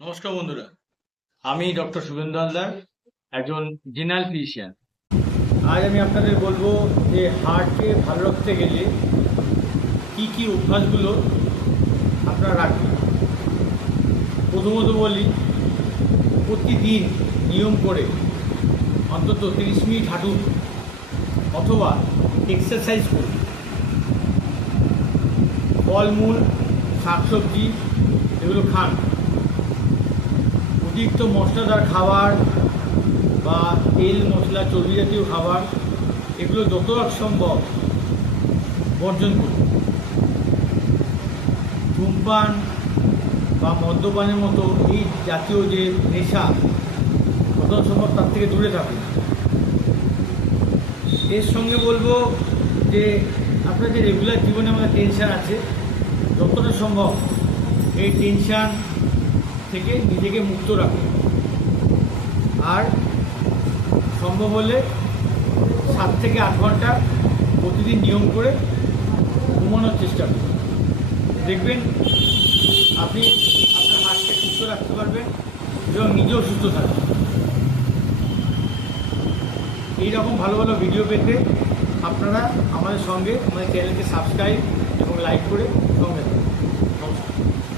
নমস্কার বন্ধুরা, আমি ডক্টর শুভেন্দু হালদার, একজন জেনারেল ফিজিশিয়ান। আজ আমি আপনাদের বলবো যে হার্টকে ভালো রাখতে গেলে কি কি অভ্যাসগুলো আপনারা রাখবেন। প্রথমত বলি, প্রতিদিন নিয়ম করে অন্তত 30 মিনিট হাঁটুন অথবা এক্সারসাইজ করুন। ফলমূল, শাকসবজি এগুলো খান। অতিরিক্ত মশলাদার খাবার বা তেল মশলা চর্বি জাতীয় খাবার এগুলো যতটা সম্ভব বর্জন করুন। ধূমপান বা মদ্যপানের মতো এই জাতীয় যে নেশা যতটা সম্ভব তার থেকে দূরে থাকুন। এর সঙ্গে বলবো যে আপনার যে রেগুলার জীবনে আমাদের টেনশান আছে, যতটা সম্ভব এই টেনশান থেকে নিজেকে মুক্ত রাখুন। আর সম্ভব হলে 7 থেকে 8 ঘন্টা প্রতিদিন নিয়ম করে ঘুমানোর চেষ্টা করুন। দেখবেন আপনি আপনার হার্টকে সুস্থ রাখতে পারবেন এবং নিজেও সুস্থ থাকবেন। এইরকম ভালো ভালো ভিডিও পেতে আপনারা আমাদের চ্যানেলকে সাবস্ক্রাইব এবং লাইক করে সঙ্গে থাকুন।